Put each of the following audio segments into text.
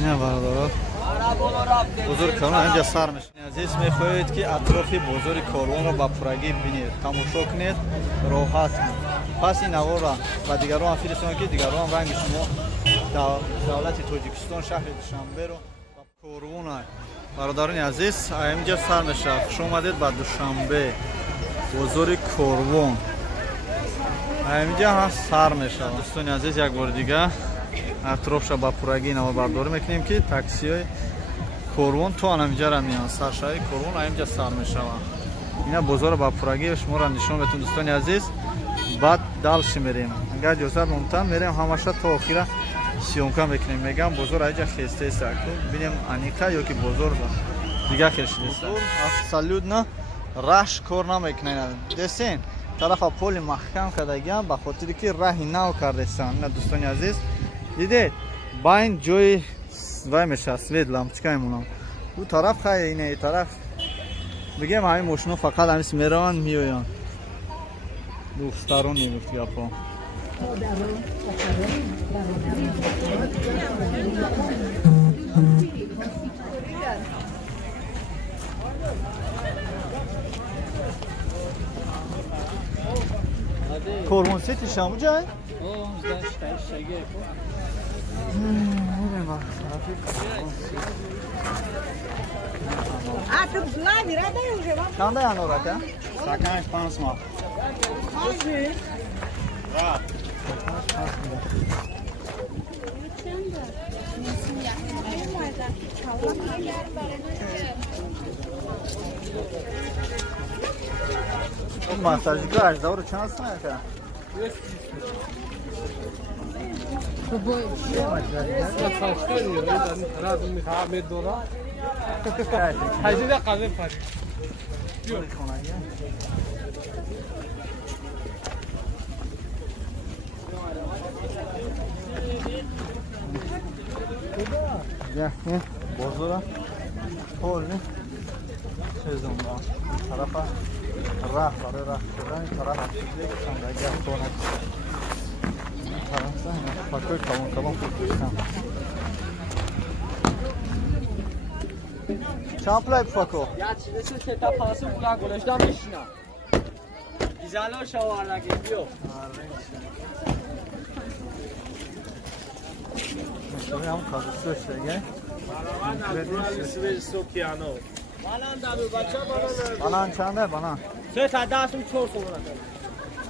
نه برادر بزرگ کاروان اینجا سر میشه. عزیز میخواهید که اطراف بزرگ کاروان را با پرگی ببینید، تماشا کنید، راحت کنید. پس این نوار را و دیگران فرستون که دیگران رنگ شما دولت تاجیکستان شهر دوشنبه رو کاروان برادران عزیز اینجا سر میشه. خوش آمدید به دوشنبه بزرگ کاروان اینجا هم سر میشه. دوستان عزیز یک بار دیگه اطرافش با پرگی نوار برداری میکنیم که تاکسی های کاروان تو اینجا را میان. سرشای کاروان اینجا سر میشه. اینا بازار با پرگی شما را نشون بهتون دوستان عزیز. بعد دالش میریم اگر اجازه ممکن میریم همشه تا آخر سیونکا میکنیم. میگم بازار اینجا خسته است ببینیم انیکا یا که بازار دیگه خسته است. سالود نه راش کار نمیکنه دسین طرف پل محکم کردگی به خاطر که راه نو کردستان. نه دوستان عزیز دیدید با این جای وای میشه سوید لامپچکای مونم اون طرف خیلی اینه این طرف بگیم همین ماشینا فقط همیشه میرن میویان دختران نمیفتی اپا کاروان سیتی شما جای؟ چنده یا نورکه؟ سکنش 5 ماه مساجگاه دور چند است نه که؟ بازار پول نه سوزون با طرف راه برای راه شدن طرف چیزی که سندگی خونه طرف نه پاکوی کلام پوشیدن چند پلاک فاکو یا چیزی که تا پاسو بولا گلشدم میشینم دیزالا شوارلگی بیو شما هم کارستوش دیگه بانان چنده بانان؟ سه تا دستم 4 سوم را دارم.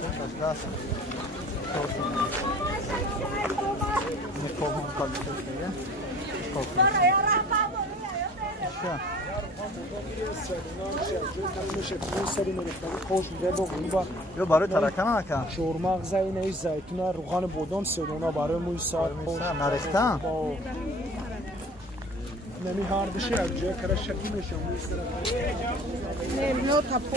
سه تا دستم 4 سوم. میخوام کارستوش دیگه. یا برای ترکه نکن شورما غذایی زیتون روغن بادام سدونا برای موی ساعت نرسکن نمی هار بشه از جای کرا شکی میشه نمیو تپو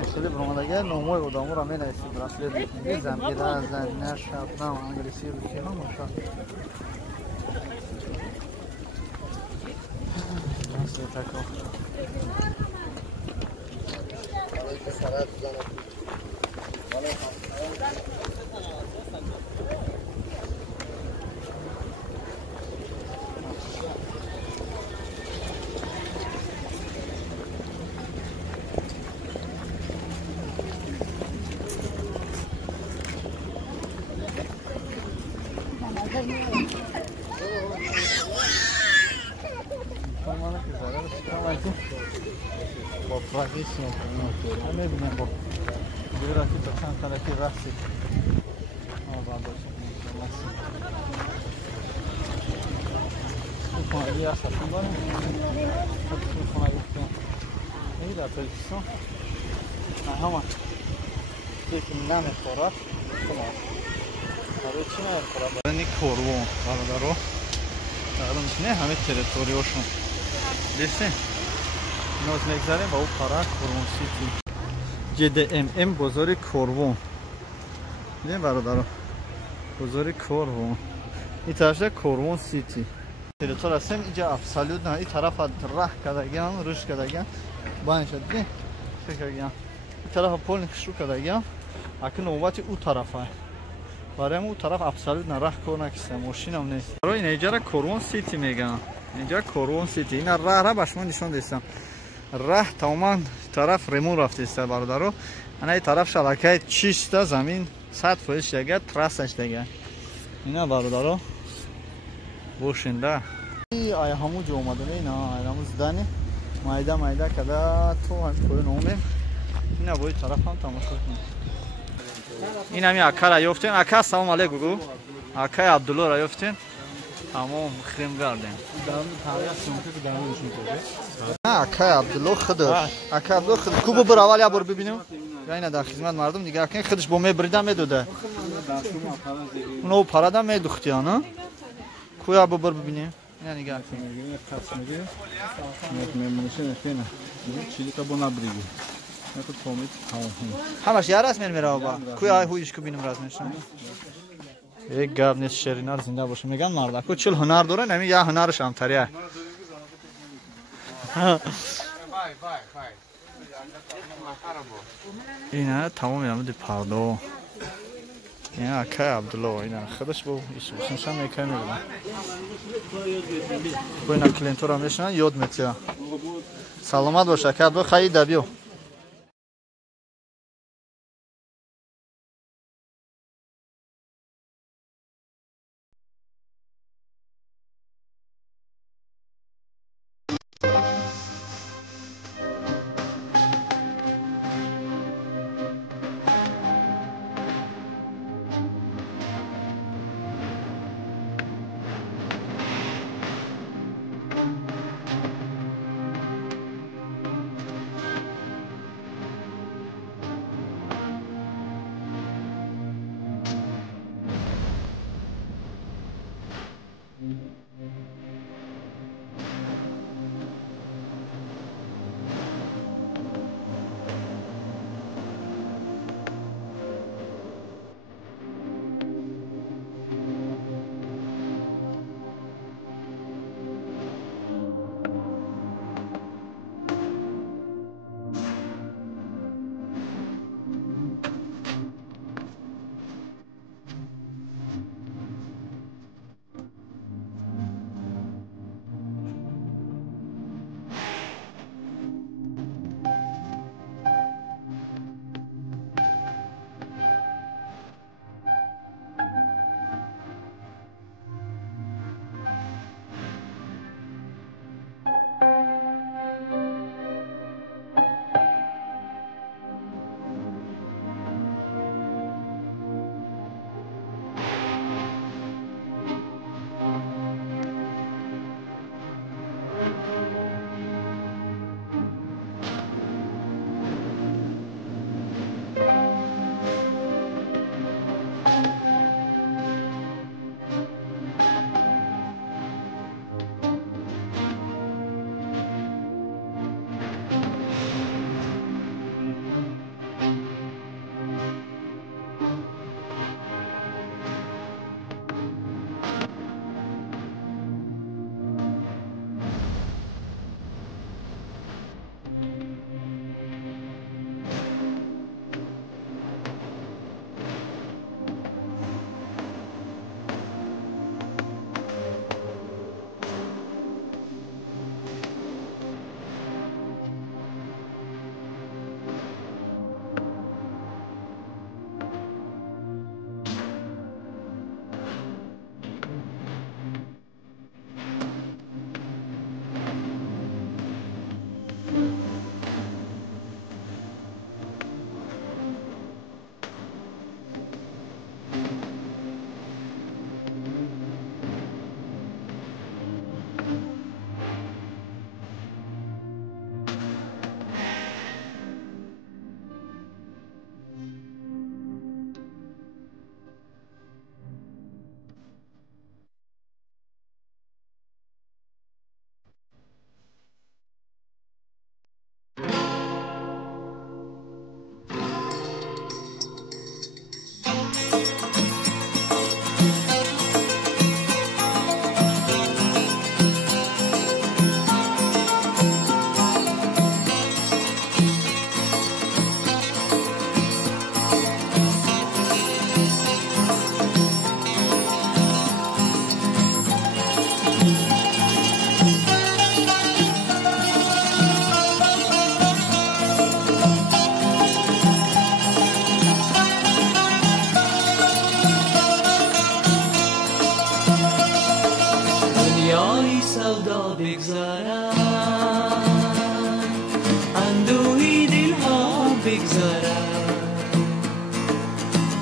اصلی برامدگه نموی بودم را می نویسید رسلی بیزم بیده زنه شبنم انگلیسی روسی هم مشتر نسی تکو با پراگیسیون همه بینم با دیراتی تا چند طرفی رفتی باید باشم خانگی هست هستم بارم خانگی هستم این در تاجیکستان همه یکی نمیخورد برای چی نمیخورد؟ برای این کروان برادرها تقریبا نه همه تریتوریاشون دیستین ناز نگذاریم با او پارک کروان سیتی JDMM بازار کروان دیدین برادرها بازار کروان این طرفش کروان سیتی تریتور هستیم اینجا ابسولوت نه این طرف راه کردگیم روش کردگیم باید شد دیدین فکر این طرف پول نکشو کردگیم اکنون نوبت او طرفه برای اون طرف ابسولوت نه راه کار نکسته ماشین هم نیست برای اینجا را کروان سیتی میگن اینجا کروان سیتی این راه را به شما نشان دادم راه تماما طرف ریمون رفته است برادرو انا این طرف شبکه چیسته زمین 100% دیگه تراسش دیگه اینا برادرو بوشنده ای آیا همو جو اومدن اینا همو زدنی مایده کده تو هم کوی نومیم اینا باید طرف هم تماشا کنیم این همی اکا را یافتیم اکا سلام علیکم گو اکا عبدالله را یافتیم تمام خریم گردیم اکا عبدالله خدر اکا عبدالله خدر کوبو بر اول بار ببینیم یا اینا در خدمت مردم دیگه اکا خودش با می بریدم میدوده اونو پرادم میدوختی ها کویا ببر ببینیم اینا نگاه کنیم چیزی که با نبریگی همش یه راست میره با کویا هویش که بینم راست میشن یک گاب نیست شیرینار زنده باشه میگن مرد کو چل هنر داره نمی یا هنرش هم تریه اینا تمام میامد پردو اینا اکای عبدالله اینا خودش با ایشون میکنه کوی نکلینتور هم میشن یاد میتیا سلامت باشه که عبدالله خیلی دبیو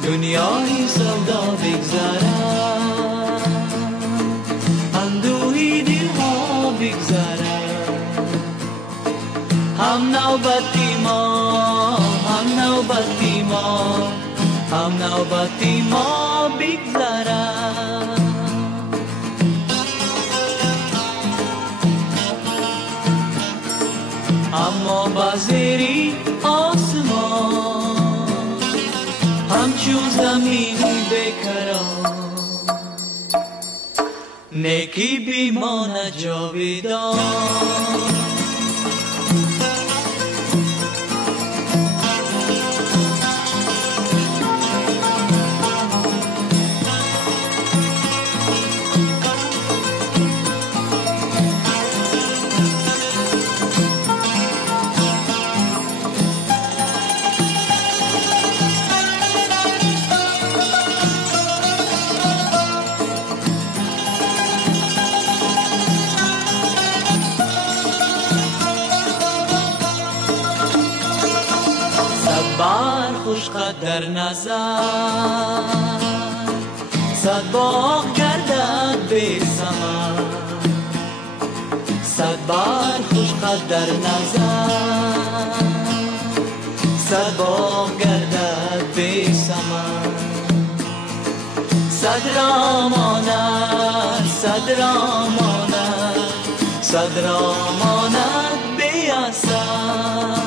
دنیای سودا بگذرد اندوهی دلها بگذرد هم نوبتی ما هم نوبتی ما هم نوبتی ما بگذرد اما بازری آسمان همچون زمینی بکران نیکی بیمانه جاویدان بر خوش قدر نظر صد باغ گردد بی ثمر صد بر خوش قدر نظر صد باغ گردد بی ثمر صد راماند صد راماند صد راماند بی اثر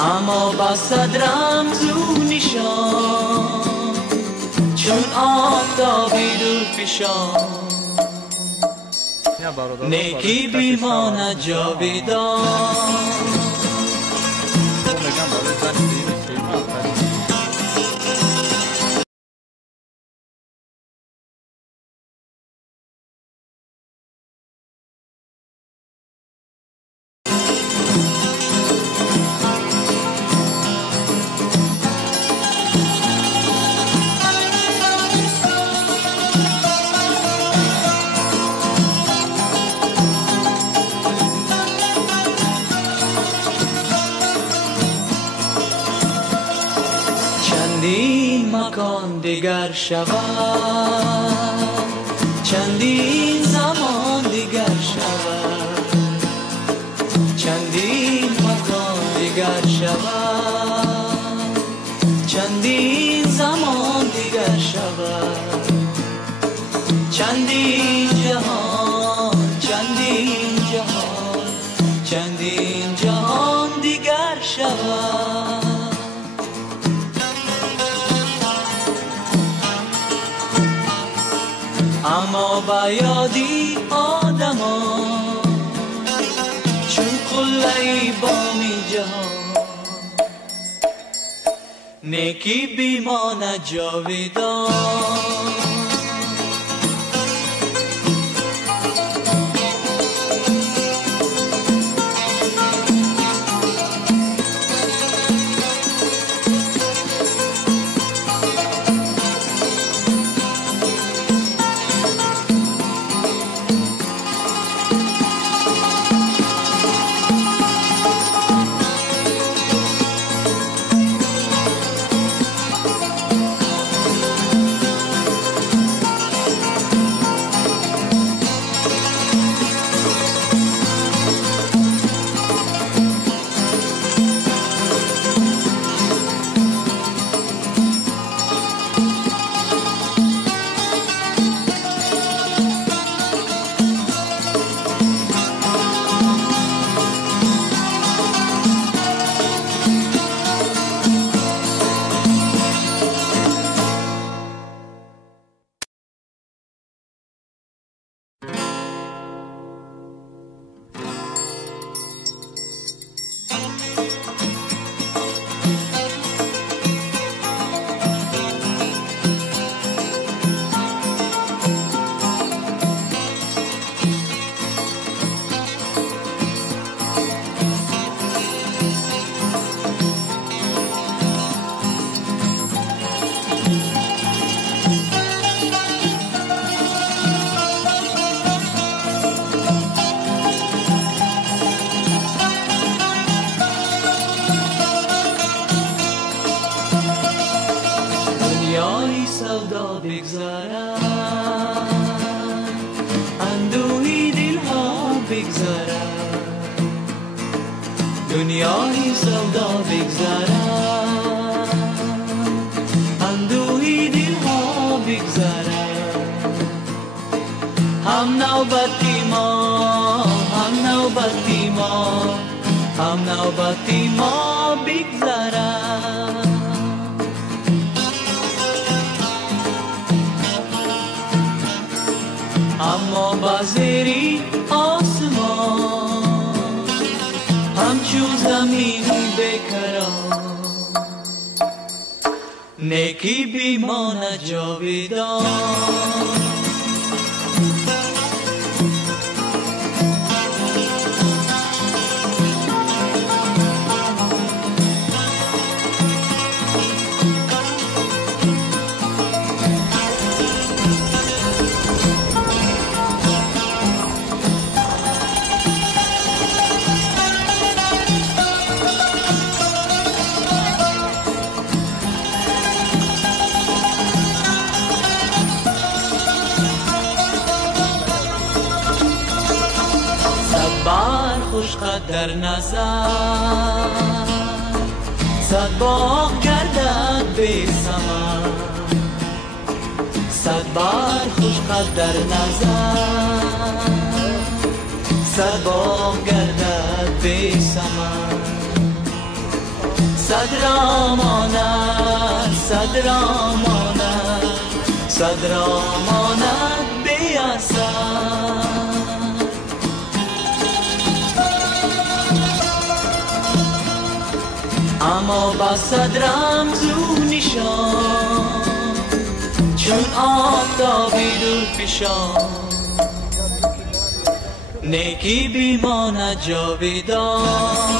اما با صد رمز و نشان چون آفتابی دور فشان نیکی بیمانه جاویدان چندین مکان دیگر شود چندین زمان دیگر شود چندین مکان دیگر شود چندین زمان دیگر شود چندین جهان چندین جهان چندین جهان دیگر شود اما با یادی آدما چون قله‌ای بامی جهان نیکی بیمانه جاویدان دنیای سودا بگذرد اندوهی دلها بگذرد هم نوبتی ما هم نوبتی ما هم نوبتی ما بگذرد اما بازری آسمان همچون زمین بکران نیکی بیمانه جاویدان بار خوش قدر نظر صد باغ گردد بی ثمر صد بار خوش قدر نظر صد باغ گردد بی ثمر صد راماند صد راماند صد راماند بی اثر اما با صد رمز و نشان چون آفتابی دور فشان نیکی بیمانه جاویدان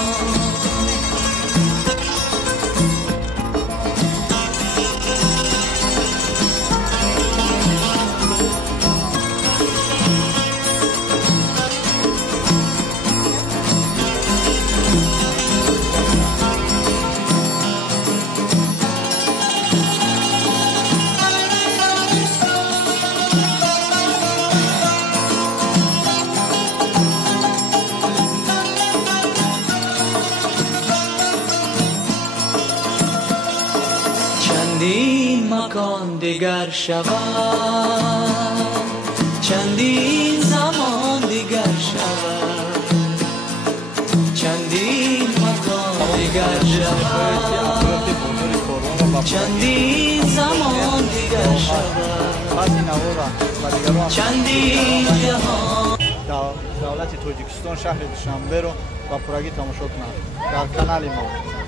چندین مکان دیگر شود چندین زمان دیگر شود چندین مکان دیگر شود چندین زمان دیگر شود چندین جهان دولت توجیکستان شهر دوشنبه رو با پراگی تماشا کنند در کانال ما